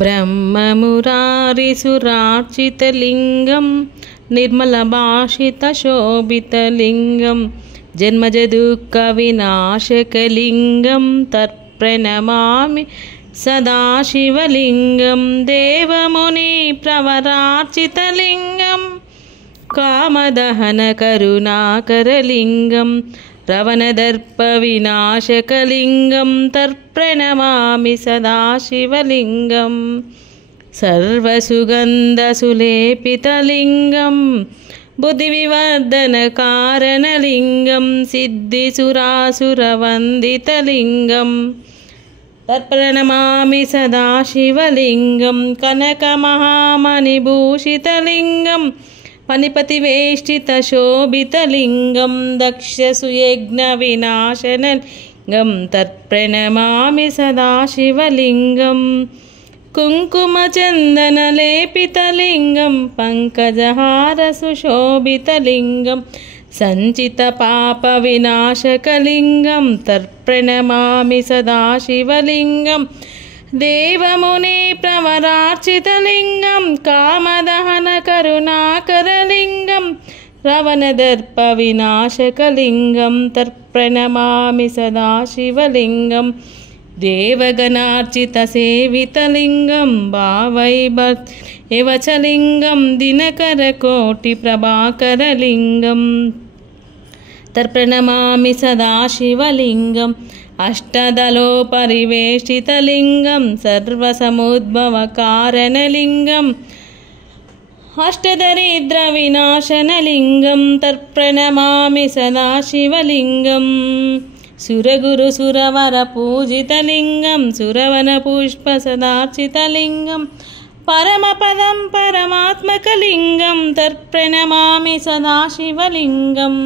ब्रह्ममुरारिसुरार्चितलिङ्गं निर्मलभाषितशोभितलिङ्गं जन्मजदुःखविनाशकलिङ्गं तत्प्रणमामि सदाशिवलिङ्गं देवमुनिप्रवरार्चितलिङ्गं कामदहनकरुणाकरलिङ्गं रवनदर्पविनाशकलिङ्गं तत्प्रणमामि सदाशिवलिङ्गं सर्वसुगन्धसुलेपितलिङ्गं बुद्धिविवर्धनकारणलिङ्गं सिद्धिसुरासुरवन्दितलिङ्गं तत्प्रणमामि सदाशिवलिङ्गं कनकमहामणिभूषितलिङ्गं फणिपतिवेष्टितशोभितलिङ्गं दक्षसुयज्ञविनाशनलिङ्गं तत्प्रणमामि सदाशिवलिङ्गं कुङ्कुमचन्दनलेपितलिङ्गं पङ्कजहारसुशोभितलिङ्गं सञ्चितपापविनाशकलिङ्गं तत्प्रणमामि सदाशिवलिङ्गं देवमुनिप्रवरार्चितलिङ्गं कामदहनकरुणाकरलिङ्गं रवनदर्पविनाशकलिङ्गं तत्प्रणमामि सदाशिवलिङ्गं देवगणार्चितसेवितलिङ्गं भावैव च लिङ्गं दिनकरकोटिप्रभाकरलिङ्गं तत्प्रणमामि सदाशिवलिङ्गम् अष्टदलोपरिवेष्टितलिङ्गं सर्वसमुद्भवकारणलिङ्गम् अष्टदरिद्रविनाशनलिङ्गं तत्प्रणमामि सदाशिवलिङ्गं सुरगुरुसुरवरपूजितलिङ्गं सुरवनपुष्पसदार्चितलिङ्गं परमपदं परमात्मकलिङ्गं तत्प्रणमामि सदाशिवलिङ्गं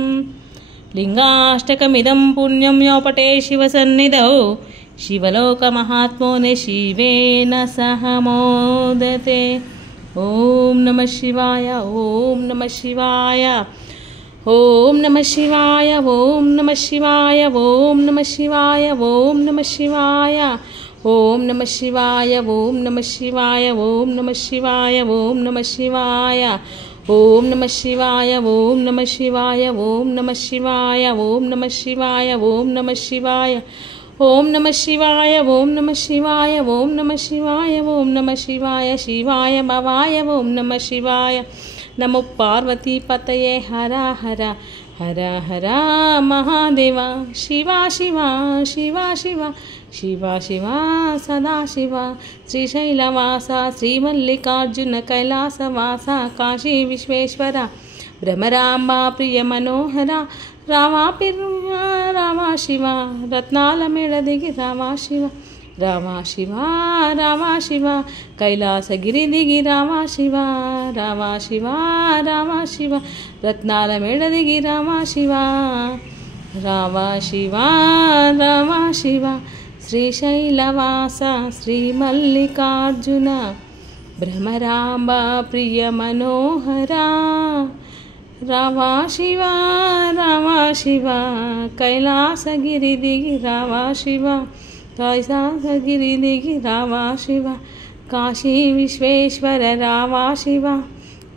लिङ्गाष्टकमिदं पुण्यं योपटे शिवसन्निधौ शिवलोकमहात्मो न शिवेन सह मोदते। ॐ नमः शिवाय ॐ नमः शिवाय ॐ नमः शिवाय ॐ नमः शिवाय ॐ नमः शिवाय ॐ नमः शिवाय ॐ नमः शिवाय ॐ नमः शिवाय ॐ नमः शिवाय ॐ नमः शिवाय ॐ नमः शिवाय ॐ नमः शिवाय ॐ नमः शिवाय ॐ नमः शिवाय ॐ नमः शिवाय ॐ नमः शिवाय ॐ नमः शिवाय ॐ नमः शिवाय ॐ नमः शिवाय शिवाय भवाय ॐ नमः शिवाय। नमो पार्वती पतये हर हर हर हर महादेवा शिवा शिवा शिवा शिवा शिवा शिवा सदा शिवा श्रीशैलवासा श्रीमल्लिकार्जुन कैलासवासा काशी विश्वेश्वरा भ्रमराम्बा प्रिय मनोहरा रामा रामा शिवा रत्नालमेळदिगि रामा शिवा रामा शिवा रामा शिवा कैलासगिरिदिगि रामा शिवा रामा शिवा रामा शिवा रत्नालमेळदिगि रामा शिवा रामा शिवा रामा शिवा श्रीशैलवासा श्रीमल्लिकार्जुन भ्रमराम्बा प्रिय मनोहरा रामा शिवा कैलासगिरिदिगि रामा शिवा कैलासगिरिदिगि रामा शिवा काशी विश्वेश्वर रामा शिवा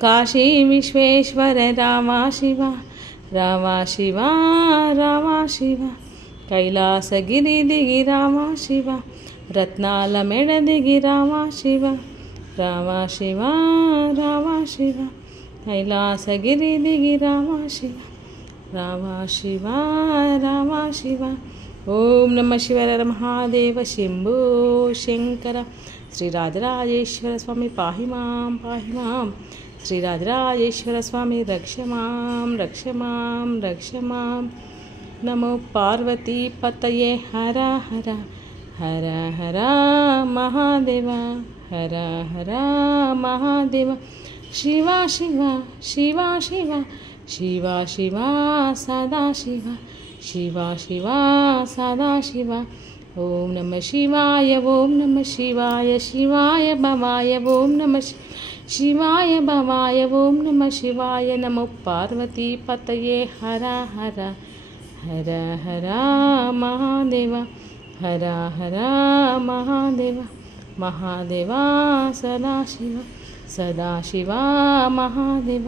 काशी विश्वेश्वर रामा शिवा रामा शिवा रामा शिवा कैलासगिरिदिगि रामा शिवा रत्नालमेळदिगि रामा शिवा रामा शिवा रामा शिवा कैलासगिरिदिगि रामा शिवा रामा शिवा रामा शिवा। ओम नमः शिवाय महादेव शंभो शंकर। श्री राजराजेश्वर स्वामी पाहि मां श्री राजराजेश्वर स्वामी रक्ष मां नमो पार्वती पतये हर हर हर हर महादेव हर हर महादेव शिवा शिवा शिवा शिवा शिवा शिवा सदा शिवा शिवा शिवा सदा शिवा। ओम नमः शिवाय ओम नमः शिवाय शिवाय भवाय ओम नमः शिवाय भवाय ओम नमः शिवाय। नमो पार्वती पतये हर हर हर हर महादेव हर हर महादेव महादेवा सदाशिव सदाशिवा महादेव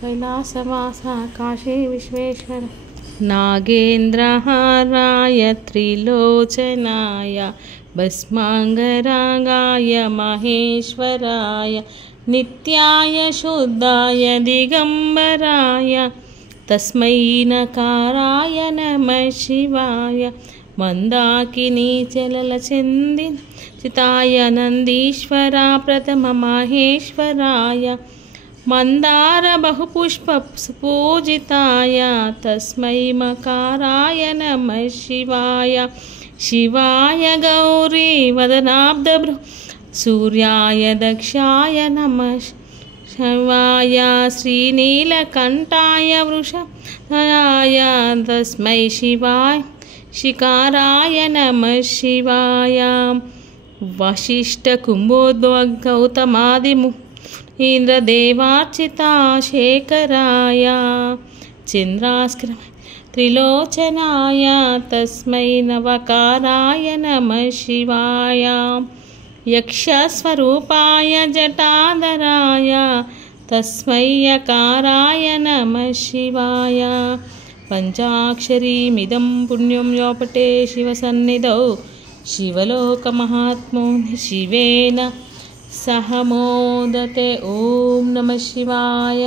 कैलासवासा काशी विश्वेश्वर नागेन्द्रहाराय त्रिलोचनाय भस्मांगरागाय महेश्वराय नित्याय शुद्धाय दिगंबराय तस्मै नकाराय नमः शिवाय मंदाकिनी चललचंदिन चिताय नंदीश्वरा प्रथम माहेश्वराय मंदार बहुपुष्प पूजिताय तस्मै मकाराय नमः शिवाय शिवाय गौरी वदनाब्दभ्रु सूर्याय दक्षाय नमः शिवाय श्रीनीलकंठाय वृषभाय तस्मै शिवाय शिकाराय नमः शिवाय वशिष्ठ कुंभोद्भव गौतमादिमु इंद्रदेवार्चिता शेखराय चंद्रास्कर त्रिलोचनाय तस्मै नवकाराय नमः शिवाय यक्षस्वरूपाय जटाधराय तस्मै यकाराय नमः शिवाय पंचाक्षरीमिदं पुण्यं योपटे शिवसन्निधौ शिवलोकमहात्मो शिवेन सह मोदते। ओम नमः शिवाय।